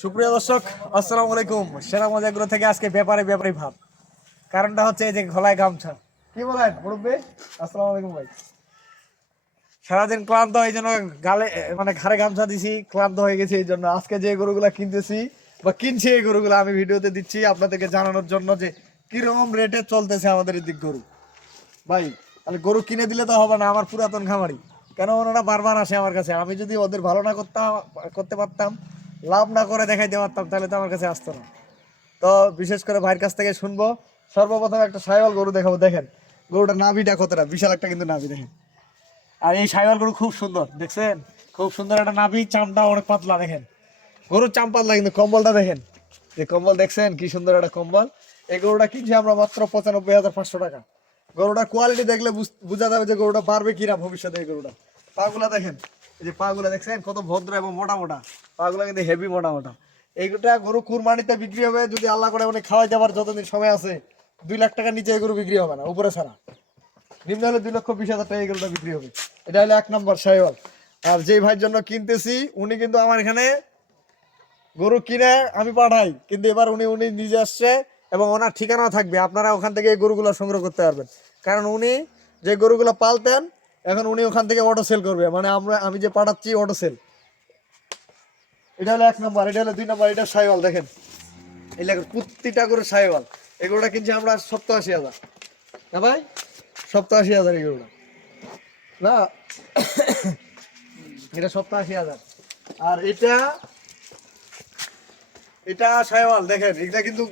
সুপ্রিয় দর্শক, আসসালামু আলাইকুম। সেরা মজাগুলো থেকে আজকে ব্যাপারে ব্যাপারে ভাব। কারণটা হচ্ছে এই যে গলায় গামছা। কি বলেন, মুরব্বী? আসসালামু আলাইকুম ভাই। সারাদিন ক্লান্ত, এই জন্য গালে মানে ঘাড়ে গামছা দিছি, ক্লান্ত হয়ে গেছে এই জন্য। আজকে যে গরুগুলা কিনতেছি বা কিনছি এই গরুগুলো আমি ভিডিওতে দিচ্ছি আপনাদেরকে জানানোর জন্য যে কীরকম রেটে চলতেছে আমাদের এদিক গরু। ভাই, তাহলে গরু কিনে দিলে তো হবে না, আমার পুরাতন খামারি। কেন ওনারা বারবার আসে আমার কাছে? আমি যদি ওদের ভালো না করতাম, করতে পারতাম লাভ না করে দেখাইতে পারতাম, তাহলে তো আমার কাছে আসতো না। তো বিশেষ করে ভাইয়ের কাছ থেকে শুনব, সর্বপ্রথম একটা সাইওয়াল গরু দেখাবো, দেখেন। গরুটা নাভিটা কতটা, বিশাল একটা কিন্তু নাভি, দেখেন। আর এই সাইওয়াল গরু খুব সুন্দর, দেখছেন? খুব সুন্দর একটা নাভি, চামটা অনেক পাতলা, দেখেন। গরুর চাম পাতলা কিন্তু কম্বলটা, দেখেন। যে কম্বল দেখছেন, কি সুন্দর একটা কম্বল। এই গরুটা কিনছি আমরা মাত্র পঁচানব্বই হাজার পাঁচশো টাকা। গরুটার কোয়ালিটি দেখলে বুঝ- যাবে যে গরুটা পারবে কিনা ভবিষ্যতে এই গরুটা। পাগুলা দেখেন এই যে পাগুলা দেখছেন, কত ভদ্র এবং মোটা মোটা। পাগুলা কিন্তু হেভি মোটা মোটা। এইটা গরু কুরবানিতে বিক্রি হবে, যদি আল্লাহ করে মানে খাওয়াই যাবার যতদিন সময় আছে, দুই লাখ টাকার নিচে এই গরু বিক্রি হবে না, উপরে ছাড়া। নিম্ন হলে দুই লক্ষ বিশ হাজার টাকা এই গরুটা বিক্রি হবে। এটা হলো এক নম্বর সাইওয়াল আর যেই ভাইয়ের জন্য কিনতেছি, উনি কিন্তু আমার এখানে গরু কিনে আমি পাঠাই, কিন্তু এবার উনি উনি নিজে আসছে এবং ওনার ঠিকানা থাকবে। আপনারা ওখান থেকে এই গরুগুলো সংগ্রহ করতে পারবেন। কারণ উনি যে গরুগুলো পালতেন এখন উনি ওখান থেকে অটো সেল করবে। মানে আমরা, আমি যে পাঠাচ্ছি অটো সেল এটা হলো এক নম্বর, এটা হলো দুই নম্বর, এটা সাইওয়াল, দেখেন। এই প্রতিটা করে সাইওয়াল। এগুলোটা কিনছি আমরা সপ্তাহ আশি হাজার। না ভাই? সপ্তাহ আশি হাজার এগুলোটা না? এটা সপ্তাহ আশি হাজার। আর এটা এটা সাইওয়াল, দেখেন। এটা কিন্তু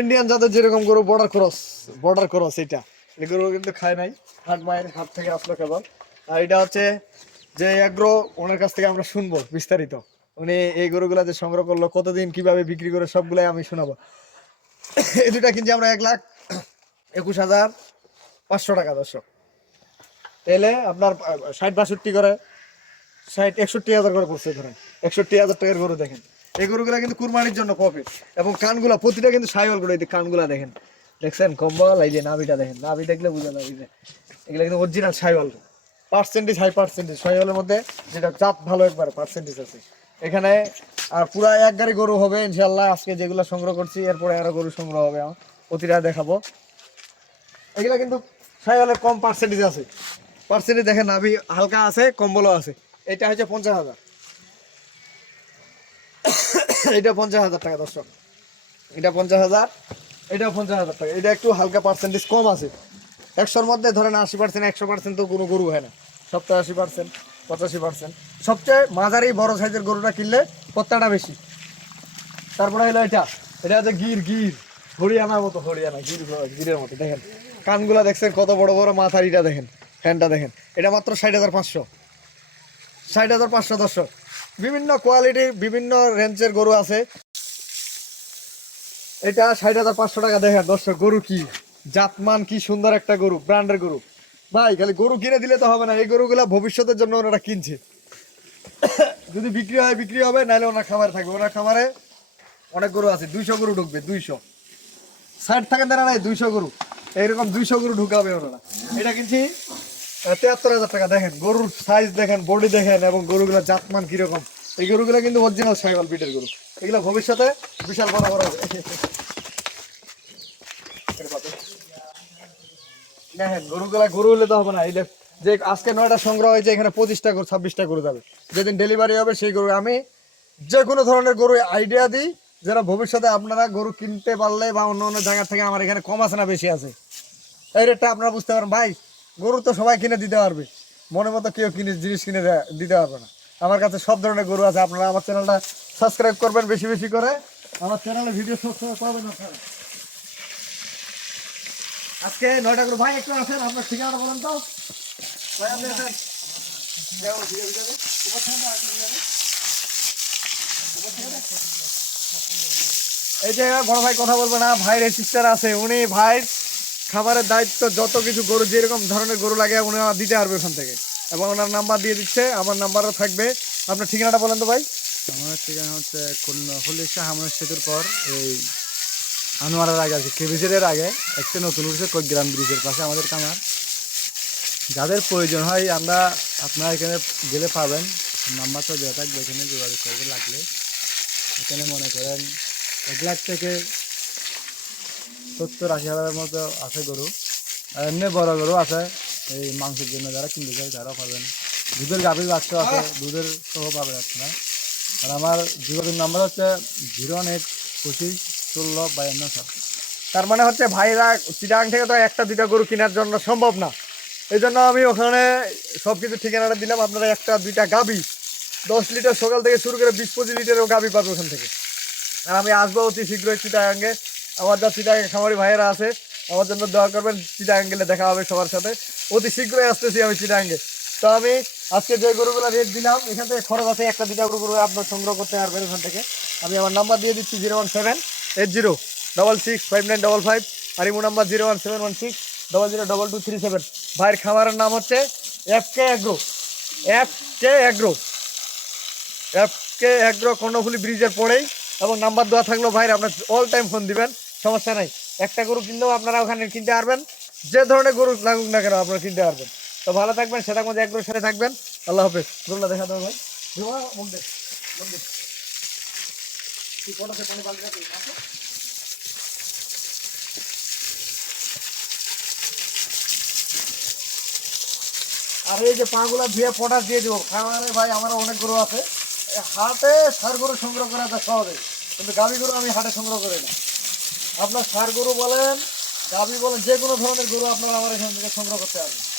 ইন্ডিয়ান জাতের যেরকম গরু বর্ডার ক্রস বর্ডার ক্রস এটা এই গরু কিন্তু খায় নাই। হাট মায়ের হাত থেকে আসলো কেবল। আর এটা হচ্ছে যে এগ্রো, ওনার কাছ থেকে আমরা শুনব বিস্তারিত। উনি এই গরুগুলা যে সংগ্রহ করল, কতদিন কীভাবে বিক্রি করে সবগুলাই আমি শোনাবো। এই দুটা কিনছি আমরা এক লাখ একুশ হাজার পাঁচশো টাকা, দর্শক। তাহলে আপনার ষাট বাষট্টি করে, ষাট একষট্টি হাজার করে পড়ছে ধরেন। একষট্টি হাজার টাকার গরু দেখেন। এই গরুগুলা কিন্তু কুরবানির জন্য প্রফিট এবং কানগুলা, প্রতিটা কিন্তু সাইওয়াল গরু কানগুলা দেখেন। দেখছেন? কম্বল, এই যে নাভিটা দেখেন। নাভি দেখলে বুঝে নাভি এগুলো কিন্তু original Sahiwal. Percentage high percentage সাইওয়ালের মধ্যে যেটা জাত ভালো একবার পার্সেন্টেজ আছে। এখানে, আর পুরা এক গাড়ি গরু হবে ইনশাল্লাহ আজকে যেগুলো সংগ্রহ করছি, এরপরে আরও গরু সংগ্রহ হবে। আমার প্রতিটা দেখাবো। এগুলা কিন্তু সাইওয়ালের কম পার্সেন্টেজ আছে। পার্সেন্টেজ দেখেন, নাভি হালকা আছে, কম্বলও আছে। এটা হচ্ছে পঞ্চাশ হাজার। এটা পঞ্চাশ হাজার টাকা, দর্শক। এটা পঞ্চাশ হাজার। এটা পঞ্চাশ হাজার টাকা। এটা একটু হালকা পার্সেন্টেজ কম আছে। একশোর মধ্যে ধরেন আশি পার্সেন্ট একশো পার্সেন্ট তো কোনো গরু হয় না। সপ্তাহে আশি পার্সেন্ট পঁচাশি পার্সেন্ট সবচেয়ে মাঝারি বড় সাইজের গরুটা কিনলে প্রত্যেকটা বেশি। তারপরে হলো এটা। এটা হচ্ছে গির গির। হরিয়ানার মতো, হরিয়ানা, গির, গিরের মতো, দেখেন। কানগুলা দেখছেন কত বড় বড় মাথার ইটা দেখেন, ফ্যানটা দেখেন। এটা মাত্র ষাট হাজার পাঁচশো। ষাট হাজার পাঁচশো দর্শক বিভিন্ন কোয়ালিটির বিভিন্ন রেঞ্জের গরু আছে। এটা ষাট হাজার পাঁচশো টাকা দেখেন দর্শক, গরু কি? জাতমান কি সুন্দর একটা গরু ব্র্যান্ডের গরু। ভাই, খালি গরু কিনে দিলে তো হবে না, এই গরুগুলা ভবিষ্যতের জন্য ওনারা কিনছে। যদি বিক্রি হয়, বিক্রি হবে, নাহলে ওনার খামারে থাকবে। ওনার খামারে অনেক গরু আছে, দুইশো গরু ঢুকবে, দুইশো। ষাট থাকেন তারা নাই, দুইশো গরু। এইরকম দুইশো গরু ঢুকাবে ওনারা। এটা কিনছি তেহাত্তর হাজার টাকা। দেখেন, গরুর সাইজ দেখেন বডি দেখেন, এবং গরুগুলোর জাতমান কীরকম। এই গরুগুলো কিন্তু অরিজিনাল সাইবাল পিটের গরু। এগুলো ভবিষ্যতে বিশাল বড় বড় হবে। আজকে নয়টা সংগ্রহ হয়েছে, এখানে পঁচিশটা ছাব্বিশটা গরু যেদিন ডেলিভারি হবে, সেই আমি ধরনের আইডিয়া দিই ভবিষ্যতে আপনারা গরু কিনতে পারলে বা অন্য অন্য জায়গা থেকে আমার এখানে কম আছে না বেশি আছে। এই রেটটা আপনারা বুঝতে পারেন ভাই, গরু তো সবাই কিনে দিতে পারবে। মনে মতো কেউ কিনে জিনিস কিনে দিতে পারবে না। আমার কাছে সব ধরনের গরু আছে। আপনারা আমার চ্যানেলটা সাবস্ক্রাইব করবেন বেশি বেশি করে। আমার চ্যানেলে ভিডিও সবসময় পাবেন আপনারা। আজকে নয়টা গরু ভাই একটু আছেন আপনার ঠিকানাটা বলেন তো। ভাই আপনি? এই যে বড় ভাই কথা বলব না ভাইয়ের সিস্টার আছে। উনি ভাই খাবারের দায়িত্ব যত কিছু গরু যেরকম ধরনের গরু লাগে উনি দিতে পারবে ওখান থেকে। এবং ওনার নাম্বার দিয়ে দিচ্ছে, আমার নাম্বারও থাকবে। আপনার ঠিকানাটা বলেন তো ভাই। আমার ঠিকানা হচ্ছে হলিশা হামনা সেতুর পর, এই আনোয়ারের আগে আছে কেবিজের আগে। একটা নতুন উঠেছে কৈগ্রাম ব্রিজের পাশে আমাদের কামার। যাদের প্রয়োজন হয়, আমরা আপনারা এখানে গেলে পাবেন। নাম্বার তো দেওয়া থাকবে, এখানে যোগাযোগ করবে লাগলে। এখানে মনে করেন এক লাখ থেকে সত্তর আশি হাজারের মতো আছে গরু। আর এমনি বড় গরু আছে। এই মাংসের জন্য যারা কিনতে চায় তারাও পাবেন। দুধের গাভীর বাচ্চা আছে, দুধের সহ পাবেন আপনারা। আর আমার যোগাযোগ নাম্বার হচ্ছে জিরো এইট পঁচিশ ষোলো বায়ান্ন সাত। তার মানে হচ্ছে ভাইরা চিটাং থেকে তো একটা দুইটা গরু কেনার জন্য সম্ভব না। এই জন্য আমি ওখানে সব কিছু ঠিকানাটা দিলাম, আপনারা একটা দুইটা গাবি দশ লিটার সকাল থেকে শুরু করে বিশ পঁচিশ লিটারও গাবি পাবে ওখান থেকে। আর আমি আসব অতি শীঘ্রই চিটাগাঙ্গে আমার যা চিটাগাঙ্গে খামারি ভাইয়েরা আছে, আমার জন্য দোয়া করবেন চিটাগাং গেলে দেখা হবে সবার সাথে। অতি শীঘ্রই আসতেছি আমি চিটাগাঙ্গে তো আমি আজকে যে গরুগুলো রেট দিলাম, এখান থেকে খরচ আছে একটা দুইটা গরু আপনার সংগ্রহ করতে পারবেন ওখান থেকে। আমি আমার নাম্বার দিয়ে দিচ্ছি zero one seven eight zero double six five nine double five আর imo number zero one seven one six double zero double two three seven ভাইয়ের খামারের নাম হচ্ছে F K agro F K agro F K agro Karnaphuli ব্রিজের পরেই। এবং number দেওয়া থাকলেও ভাইয়ের আপনার অল টাইম ফোন দিবেন, সমস্যা নাই। একটা গরু কিনলেও আপনারা ওখানে কিনতে পারবেন। যে ধরনের গরু লাগুক না কেন আপনারা কিনতে পারবেন। তো ভালো থাকবেন সেটার মধ্যে একগ্রোর সাথে থাকবেন। আল্লাহ হাফেজ। গরুলা দেখা দেবো ভাই। আর এই যে পাগুলা ধুয়ে পটাশ দিয়ে দিব। খাওয়ারে ভাই আমার অনেক গরু আছে। হাটে সার গরু সংগ্রহ করা সহজে। কিন্তু গাভী গরু আমি হাটে সংগ্রহ করি না। আপনার সার গরু বলেন গাভী বলেন যে কোনো ধরনের গরু আপনারা আমার এখান থেকে সংগ্রহ করতে পারবেন।